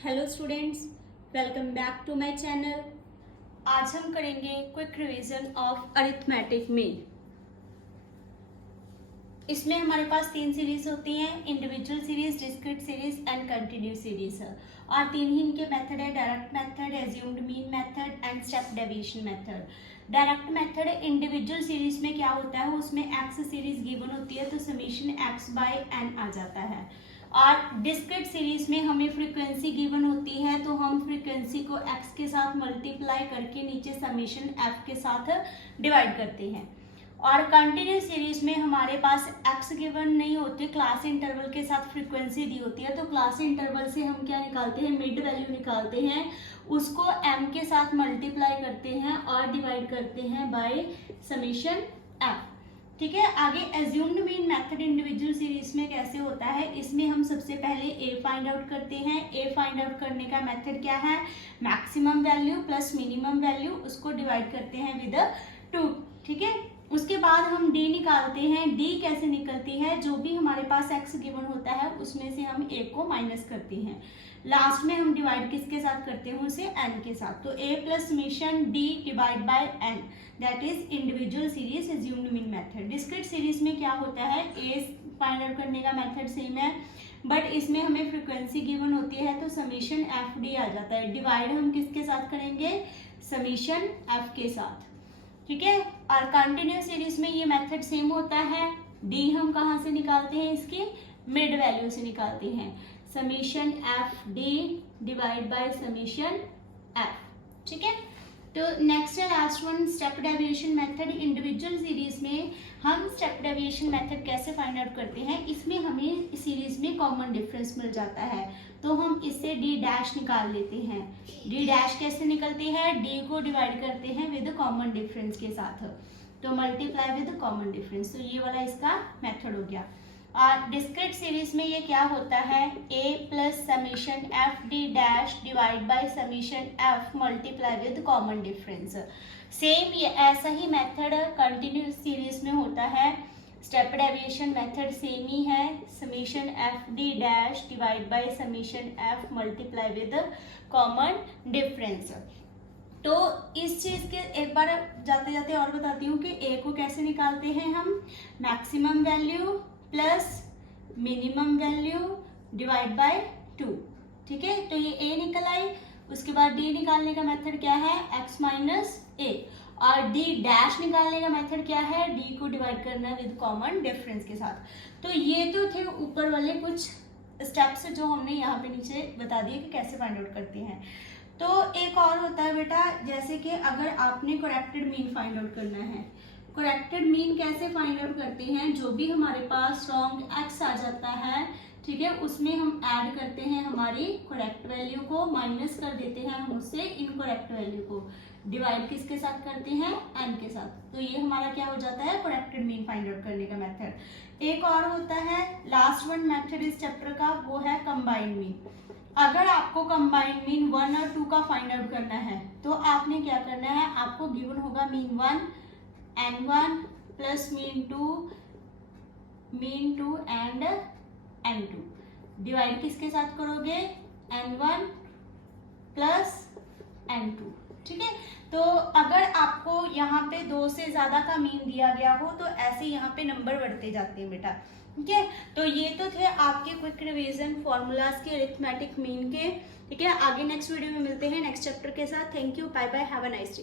Hello students, welcome back to my channel. आज हम करेंगे quick revision of arithmetic mean. इसमें हमारे पास 3 सीरीज होती हैं, individual series, discrete series and continuous series. और 3 ही इनके मेथड है, direct method, assumed mean method and step deviation method. Direct method individual series में क्या होता है, उसमें एक्स सीरीज गिवन होती है तो समीशन एक्स बाय एन आ जाता है। और डिस्क्रीट सीरीज में हमें फ्रीक्वेंसी गिवन होती है तो हम फ्रीक्वेंसी को x के साथ मल्टीप्लाई करके नीचे समीशन f के साथ डिवाइड करते हैं। और कंटिन्यूस सीरीज में हमारे पास x गिवन नहीं होती, क्लास इंटरवल के साथ फ्रीक्वेंसी दी होती है तो क्लास इंटरवल से हम क्या निकालते हैं, मिड वैल्यू निकालते हैं, उसको m के साथ मल्टीप्लाई करते हैं और डिवाइड करते हैं बाय समीशन f। ठीक है। आगे assumed mean method individual series में कैसे होता है, इसमें हम सबसे पहले ए फाइंड आउट करते हैं। ए फाइंड आउट करने का मेथड क्या है, maximum value plus minimum value, उसको डिवाइड करते हैं विद 2। ठीक है। उसके बाद हम डी निकालते हैं। डी कैसे निकलती है, जो भी हमारे पास एक्स गिवन होता है उसमें से हम ए को माइनस करते हैं। लास्ट में हम डिवाइड किसके साथ करते हैं, उसे एन के साथ। तो a plus summation d divide by n, that is individual series assumed mean method. Discrete series में क्या होता है, ए फाइंड आउट करने का मेथड सेम है बट इसमें हमें फ्रीक्वेंसी गिवन होती है तो समीशन एफ डी आ जाता है। डिवाइड हम किसके साथ करेंगे, समीशन एफ के साथ। ठीक है। और कंटिन्यूस सीरीज में ये मेथड सेम होता है। डी हम कहाँ से निकालते हैं, इसकी मिड वैल्यू से निकालते हैं, summation F D divide bye summation F. ठीक है। तो नेक्स्ट है last one, step deviation method. Individual series में हम स्टेप डेविएशन मेथड कैसे फाइंड आउट करते हैं, इसमें हमें सीरीज में कॉमन डिफरेंस मिल जाता है तो हम इससे डी डैश निकाल लेते हैं। डी डैश कैसे निकलती है, डी को डिवाइड करते हैं विद कॉमन डिफरेंस के साथ, तो मल्टीप्लाई विद कॉमन डिफरेंस। तो ये वाला इसका मेथड हो गया। और डिस्क्रीट सीरीज में ये क्या होता है, a plus summation F D dash divide by summation F multiply with common difference. Same ये ऐसा ही मेथड कंटिन्यूस सीरीज में होता है। स्टेप डेविएशन मेथड सेम ही है, summation F D dash divide by summation F multiply with common difference. तो इस चीज के एक बार जाते जाते और बताती हूँ कि a को कैसे निकालते हैं हम, maximum value plus minimum value divide by 2। ठीक है। तो ये a निकल आई। उसके बाद d निकालने का मेथड क्या है, x माइनस a। और d डैश निकालने का मेथड क्या है, d को डिवाइड करना विद कॉमन डिफरेंस के साथ। तो ये तो थे ऊपर वाले कुछ स्टेप्स जो हमने यहाँ पे नीचे बता दिए कि कैसे फाइंड आउट करते हैं। तो एक और होता है बेटा, जैसे कि अगर आपने करेक्टेड मीन फाइंड आउट करना है। करेक्टेड मीन कैसे फाइंड आउट करते हैं, जो भी हमारे पास रॉन्ग एक्स आ जाता है, ठीक है, उसमें हम ऐड करते हैं हमारी करेक्ट वैल्यू को, माइनस कर देते हैं हम उससे इनकरेक्ट वैल्यू को, डिवाइड किसके साथ करते हैं, एन के साथ। तो ये हमारा क्या हो जाता है, करेक्टेड मीन फाइंड आउट करने का मेथड। एक और होता है लास्ट वन मेथड इस चैप्टर का, वो है कंबाइंड मीन। अगर आपको कंबाइंड मीन 1 और 2 का फाइंड आउट करना है तो आपने क्या करना है, आपको गिवन होगा mean 1 n1 plus mean 2 and n2, divide किसके साथ करोगे, n1 प्लस n2। ठीक है। तो अगर आपको यहाँ पे 2 से ज्यादा का मीन दिया गया हो तो ऐसे यहाँ पे नंबर बढ़ते जाते हैं बेटा। ठीक है। तो ये तो थे आपके क्विक रिवीजन फॉर्मूलाज के अरिथमेटिक मीन के। ठीक है। आगे नेक्स्ट वीडियो में मिलते हैं नेक्स्ट चैप्टर के साथ। Thank you, bye bye, have a nice day.